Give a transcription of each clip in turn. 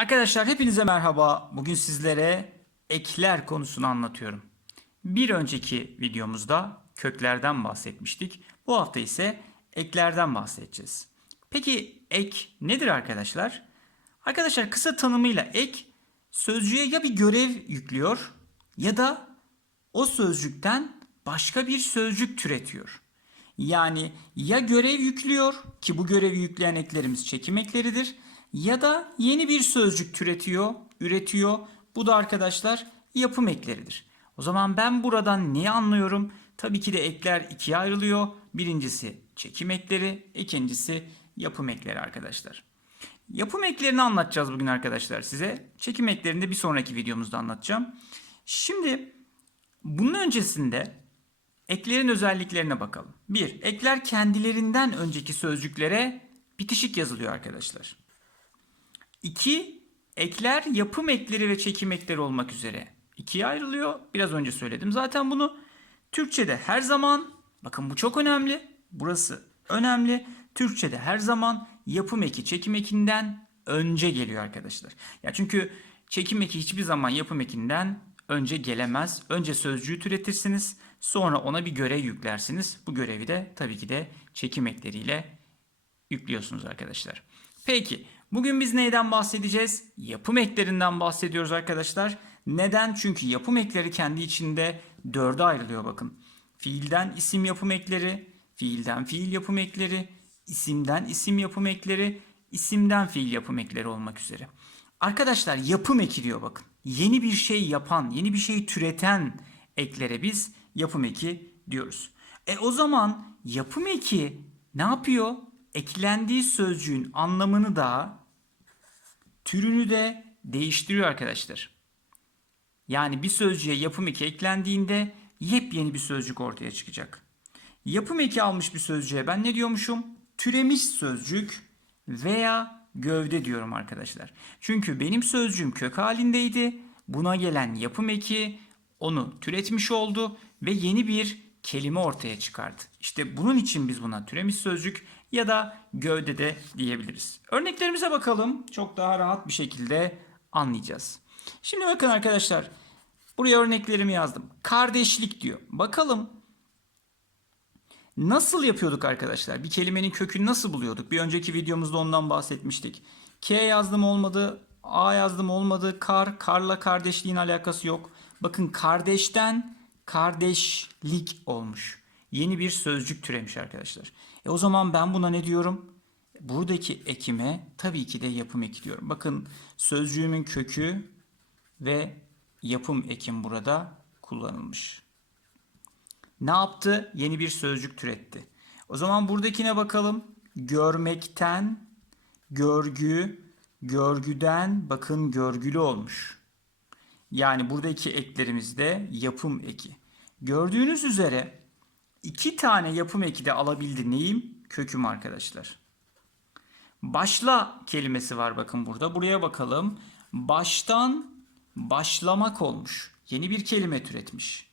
Arkadaşlar hepinize merhaba. Bugün sizlere ekler konusunu anlatıyorum. Bir önceki videomuzda köklerden bahsetmiştik. Bu hafta ise eklerden bahsedeceğiz. Peki ek nedir arkadaşlar? Arkadaşlar kısa tanımıyla ek sözcüğe ya bir görev yüklüyor ya da o sözcükten başka bir sözcük türetiyor. Yani ya görev yüklüyor ki bu görevi yükleyen eklerimiz çekim ekleridir ya da yeni bir sözcük türetiyor, üretiyor. Bu da arkadaşlar yapım ekleridir. O zaman ben buradan neyi anlıyorum? Tabii ki de ekler ikiye ayrılıyor. Birincisi çekim ekleri, ikincisi yapım ekleri arkadaşlar. Yapım eklerini anlatacağız bugün arkadaşlar size. Çekim eklerini de bir sonraki videomuzda anlatacağım. Şimdi bunun öncesinde eklerin özelliklerine bakalım. 1. Ekler kendilerinden önceki sözcüklere bitişik yazılıyor arkadaşlar. 2. Ekler yapım ekleri ve çekim ekleri olmak üzere ikiye ayrılıyor. Biraz önce söyledim zaten bunu. Türkçe'de her zaman, bakın bu çok önemli. Burası önemli. Türkçe'de her zaman yapım eki çekim ekinden önce geliyor arkadaşlar. Ya çünkü çekim eki hiçbir zaman yapım ekinden önce gelemez. Önce sözcüğü türetirsiniz. Sonra ona bir görev yüklersiniz. Bu görevi de tabii ki de çekim ekleriyle yüklüyorsunuz arkadaşlar. Peki bugün biz neyden bahsedeceğiz? Yapım eklerinden bahsediyoruz arkadaşlar. Neden? Çünkü yapım ekleri kendi içinde dörde ayrılıyor bakın. Fiilden isim yapım ekleri, fiilden fiil yapım ekleri, isimden isim yapım ekleri, isimden fiil yapım ekleri olmak üzere. Arkadaşlar yapım eki diyor bakın. Yeni bir şey yapan, yeni bir şey türeten eklere biz yapım eki diyoruz. E o zaman yapım eki ne yapıyor? Eklendiği sözcüğün anlamını da türünü de değiştiriyor arkadaşlar. Yani bir sözcüğe yapım eki eklendiğinde yepyeni bir sözcük ortaya çıkacak. Yapım eki almış bir sözcüğe ben ne diyormuşum? Türemiş sözcük veya gövde diyorum arkadaşlar. Çünkü benim sözcüğüm kök halindeydi. Buna gelen yapım eki onu türetmiş oldu ve yeni bir kelime ortaya çıkardı. İşte bunun için biz buna türemiş sözcük ya da gövde de diyebiliriz. Örneklerimize bakalım. Çok daha rahat bir şekilde anlayacağız. Şimdi bakın arkadaşlar. Buraya örneklerimi yazdım. Kardeşlik diyor. Bakalım Nasıl yapıyorduk arkadaşlar? Bir kelimenin kökünü nasıl buluyorduk? Bir önceki videomuzda ondan bahsetmiştik. K yazdım olmadı, A yazdım olmadı, kar, karla kardeşliğin alakası yok. Bakın kardeşten kardeşlik olmuş. Yeni bir sözcük türemiş arkadaşlar. E o zaman ben buna ne diyorum? Buradaki ekime tabii ki de yapım eki diyorum. Bakın sözcüğümün kökü ve yapım ekim burada kullanılmış. Ne yaptı? Yeni bir sözcük türetti. O zaman buradakine bakalım. Görmekten, görgü, görgüden bakın görgülü olmuş. Yani buradaki eklerimiz de yapım eki. Gördüğünüz üzere iki tane yapım eki de alabildi neyim? Köküm arkadaşlar. Başla kelimesi var bakın burada. Buraya bakalım. Baştan başlamak olmuş. Yeni bir kelime türetmiş.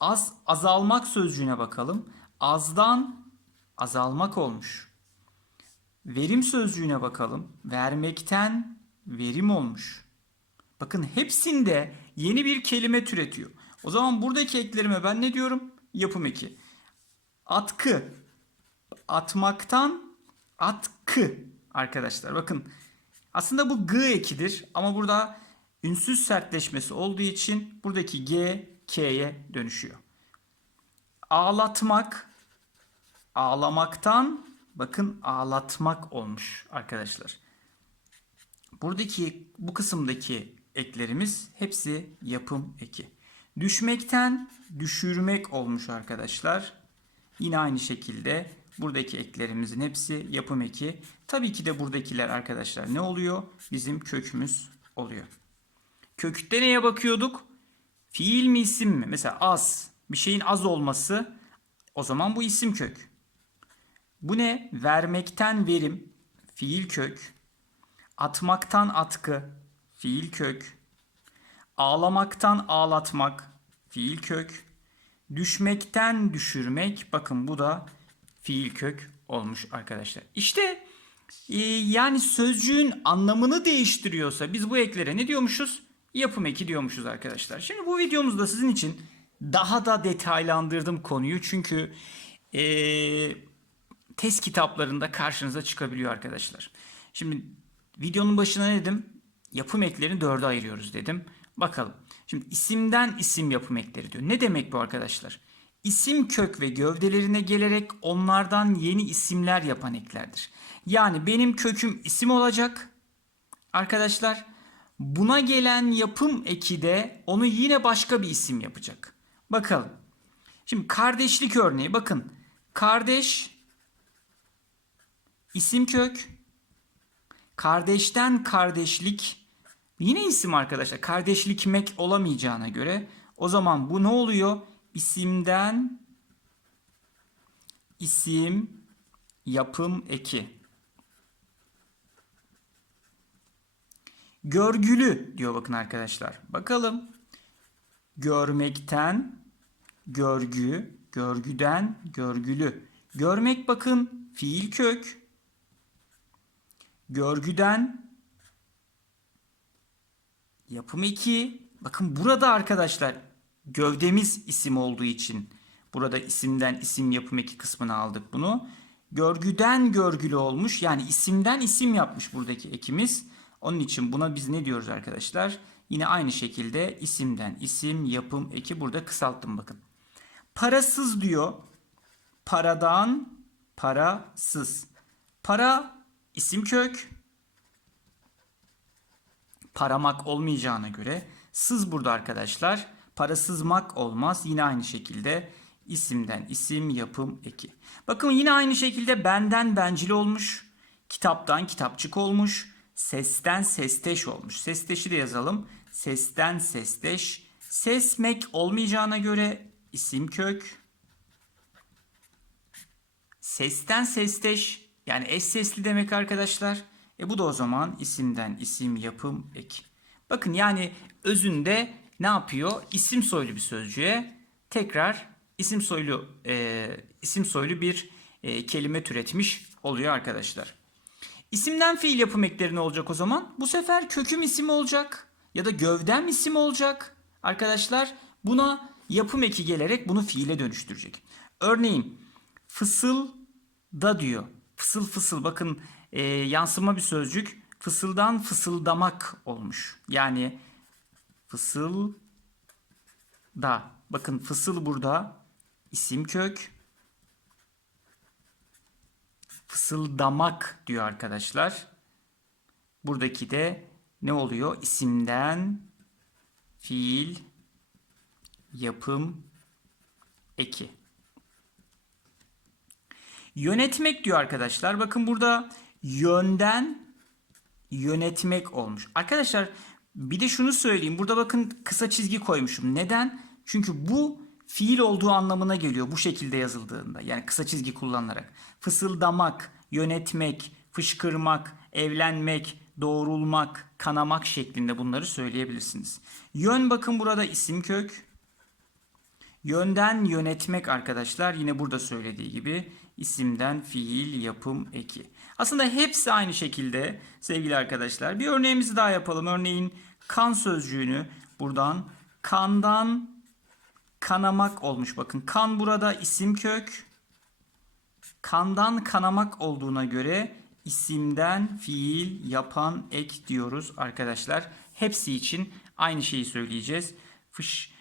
Az azalmak sözcüğüne bakalım. Azdan azalmak olmuş. Verim sözcüğüne bakalım. Vermekten verim olmuş. Bakın hepsinde yeni bir kelime türetiyor. O zaman buradaki eklerime ben ne diyorum? Yapım eki. Atkı. Atmaktan atkı arkadaşlar. Bakın aslında bu g ekidir ama burada ünsüz sertleşmesi olduğu için buradaki g K'ye dönüşüyor. Ağlatmak, ağlamaktan bakın ağlatmak olmuş arkadaşlar. Buradaki bu kısımdaki eklerimiz hepsi yapım eki. Düşmekten düşürmek olmuş arkadaşlar. Yine aynı şekilde buradaki eklerimizin hepsi yapım eki. Tabii ki de buradakiler arkadaşlar ne oluyor? Bizim kökümüz oluyor. Kökte neye bakıyorduk? Fiil mi isim mi? Mesela az. Bir şeyin az olması o zaman bu isim kök. Bu ne? Vermekten verim. Fiil kök. Atmaktan atkı. Fiil kök. Ağlamaktan ağlatmak. Fiil kök. Düşmekten düşürmek. Bakın bu da fiil kök olmuş arkadaşlar. İşte Ee, yani sözcüğün anlamını değiştiriyorsa biz bu eklere ne diyormuşuz? Yapım eki diyormuşuz arkadaşlar. Şimdi bu videomuzda sizin için daha da detaylandırdım konuyu. Çünkü ee, test kitaplarında karşınıza çıkabiliyor arkadaşlar. Şimdi videonun başına ne dedim? Yapım eklerini dörde ayırıyoruz dedim. Bakalım. Şimdi isimden isim yapım ekleri diyor. Ne demek bu arkadaşlar? İsim kök ve gövdelerine gelerek onlardan yeni isimler yapan eklerdir. Yani benim köküm isim olacak. Arkadaşlar buna gelen yapım eki de onu yine başka bir isim yapacak. Bakalım. Şimdi kardeşlik örneği bakın. Kardeş isim kök kardeşten kardeşlik yine isim arkadaşlar. Kardeşlikmek olamayacağına göre o zaman bu ne oluyor? İsimden isim yapım eki. Görgülü diyor bakın arkadaşlar. Bakalım. Görmekten görgü, görgüden görgülü. Görmek bakın fiil kök. Görgüden yapım eki. Bakın burada arkadaşlar gövdemiz isim olduğu için burada isimden isim yapım eki kısmını aldık bunu. Görgüden görgülü olmuş. Yani isimden isim yapmış buradaki ekimiz. Onun için buna biz ne diyoruz arkadaşlar? Yine aynı şekilde isimden isim yapım eki burada kısalttım bakın. Parasız diyor. Paradan parasız. Para isim kök. Paramak olmayacağına göre sız burada arkadaşlar. Parasızmak olmaz. Yine aynı şekilde isimden isim yapım eki. Bakın yine aynı şekilde benden bencil olmuş. Kitaptan kitapçık olmuş. Sesten sesteş olmuş. Sesteşi de yazalım. Sesten sesteş. Sesmek olmayacağına göre isim kök. Sesten sesteş yani eş sesli demek arkadaşlar. E bu da o zaman isimden isim yapım ek. Bakın yani özünde ne yapıyor? İsim soylu bir sözcüğe tekrar isim soylu e, isim soylu bir e, kelime türetmiş oluyor arkadaşlar. İsimden fiil yapım ekleri ne olacak o zaman? Bu sefer köküm isim olacak ya da gövdem isim olacak. Arkadaşlar buna yapım eki gelerek bunu fiile dönüştürecek. Örneğin fısıl da diyor. Fısıl fısıl bakın e, yansıma bir sözcük. Fısıldan fısıldamak olmuş. Yani fısıl da. Bakın fısıl burada isim kök. Fısıldamak diyor arkadaşlar. Buradaki de ne oluyor? İsimden fiil yapım eki. Yönetmek diyor arkadaşlar. Bakın burada yönden yönetmek olmuş. Arkadaşlar bir de şunu söyleyeyim. Burada bakın kısa çizgi koymuşum. Neden? Çünkü bu fiil olduğu anlamına geliyor bu şekilde yazıldığında. Yani kısa çizgi kullanılarak. Fısıldamak, yönetmek, fışkırmak, evlenmek, doğrulmak, kanamak şeklinde bunları söyleyebilirsiniz. Yön bakın burada isim kök. Yönden yönetmek arkadaşlar yine burada söylediği gibi isimden fiil yapım eki. Aslında hepsi aynı şekilde sevgili arkadaşlar. Bir örneğimizi daha yapalım. Örneğin kan sözcüğünü buradan kandan kanamak olmuş. Bakın kan burada isim kök. Kandan kanamak olduğuna göre isimden fiil yapan ek diyoruz arkadaşlar. Hepsi için aynı şeyi söyleyeceğiz. Fış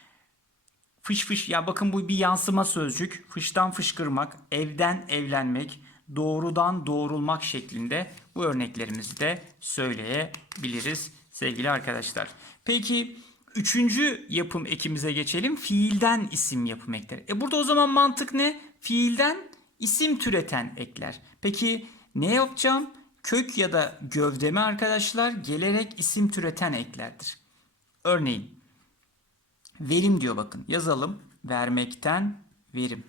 Fış fış ya bakın bu bir yansıma sözcük. Fıştan fışkırmak, evden evlenmek, doğrudan doğrulmak şeklinde bu örneklerimizi de söyleyebiliriz sevgili arkadaşlar. Peki üçüncü yapım ekimize geçelim. Fiilden isim yapım ekleri. E burada o zaman mantık ne? Fiilden isim türeten ekler. Peki ne yapacağım? Kök ya da gövdeme arkadaşlar gelerek isim türeten eklerdir. Örneğin Verim diyor bakın. Yazalım. Vermekten verim.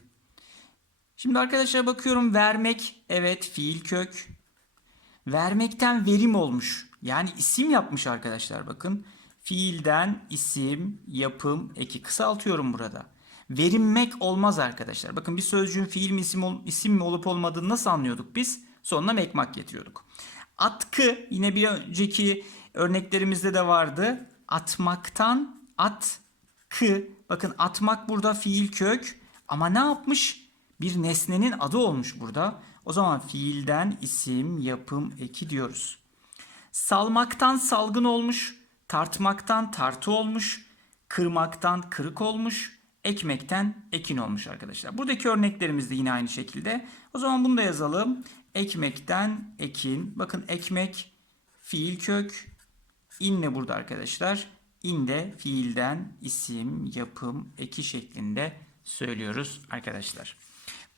Şimdi arkadaşlar bakıyorum vermek evet fiil kök. Vermekten verim olmuş. Yani isim yapmış arkadaşlar bakın. Fiilden isim, yapım, eki kısaltıyorum burada. Verimmek olmaz arkadaşlar. Bakın bir sözcüğün fiil mi isim, isim mi olup olmadığını nasıl anlıyorduk biz? Sonuna mekmak getiriyorduk. Atkı yine bir önceki örneklerimizde de vardı. Atmaktan at kı. Bakın atmak burada fiil kök ama ne yapmış? Bir nesnenin adı olmuş burada. O zaman fiilden isim yapım eki diyoruz. Salmaktan salgın olmuş, tartmaktan tartı olmuş, kırmaktan kırık olmuş, ekmekten ekin olmuş arkadaşlar. Buradaki örneklerimiz de yine aynı şekilde. O zaman bunu da yazalım. Ekmekten ekin. Bakın ekmek fiil kök. İn ne burada arkadaşlar? İn de fiilden isim, yapım, eki şeklinde söylüyoruz arkadaşlar.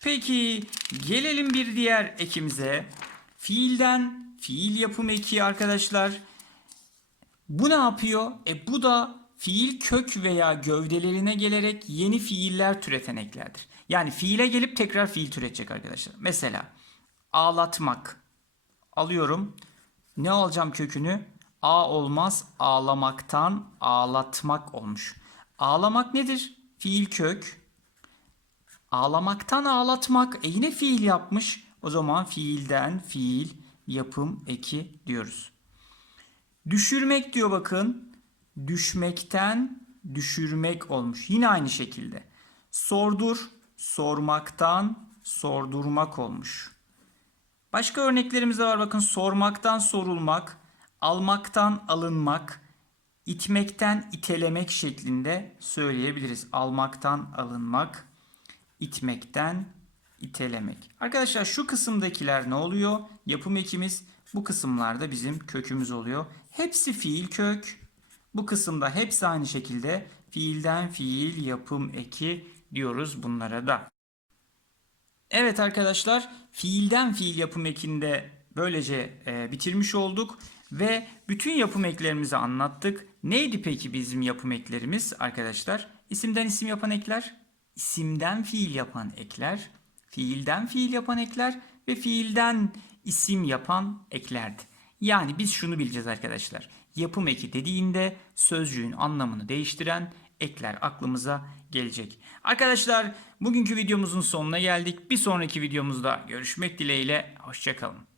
Peki gelelim bir diğer ekimize. Fiilden fiil yapım eki arkadaşlar. Bu ne yapıyor? E bu da fiil kök veya gövdelerine gelerek yeni fiiller türeten eklerdir. Yani fiile gelip tekrar fiil türetecek arkadaşlar. Mesela ağlatmak. Alıyorum. Ne alacağım kökünü? A olmaz. Ağlamaktan ağlatmak olmuş. Ağlamak nedir? Fiil kök. Ağlamaktan ağlatmak. E yine fiil yapmış. O zaman fiilden fiil yapım eki diyoruz. Düşürmek diyor bakın. Düşmekten düşürmek olmuş. Yine aynı şekilde. Sordur, sormaktan sordurmak olmuş. Başka örneklerimiz de var bakın. Sormaktan sorulmak, almaktan alınmak, itmekten itelemek şeklinde söyleyebiliriz. Almaktan alınmak, itmekten itelemek. Arkadaşlar şu kısımdakiler ne oluyor? Yapım ekimiz bu kısımlarda bizim kökümüz oluyor. Hepsi fiil kök. Bu kısımda hepsi aynı şekilde fiilden fiil yapım eki diyoruz bunlara da. Evet arkadaşlar fiilden fiil yapım ekinde böylece e, bitirmiş olduk ve bütün yapım eklerimizi anlattık. Neydi peki bizim yapım eklerimiz arkadaşlar? İsimden isim yapan ekler, isimden fiil yapan ekler, fiilden fiil yapan ekler ve fiilden isim yapan eklerdi. Yani biz şunu bileceğiz arkadaşlar. Yapım eki dediğinde sözcüğün anlamını değiştiren ekler aklımıza gelecek. Arkadaşlar bugünkü videomuzun sonuna geldik. Bir sonraki videomuzda görüşmek dileğiyle. Hoşçakalın.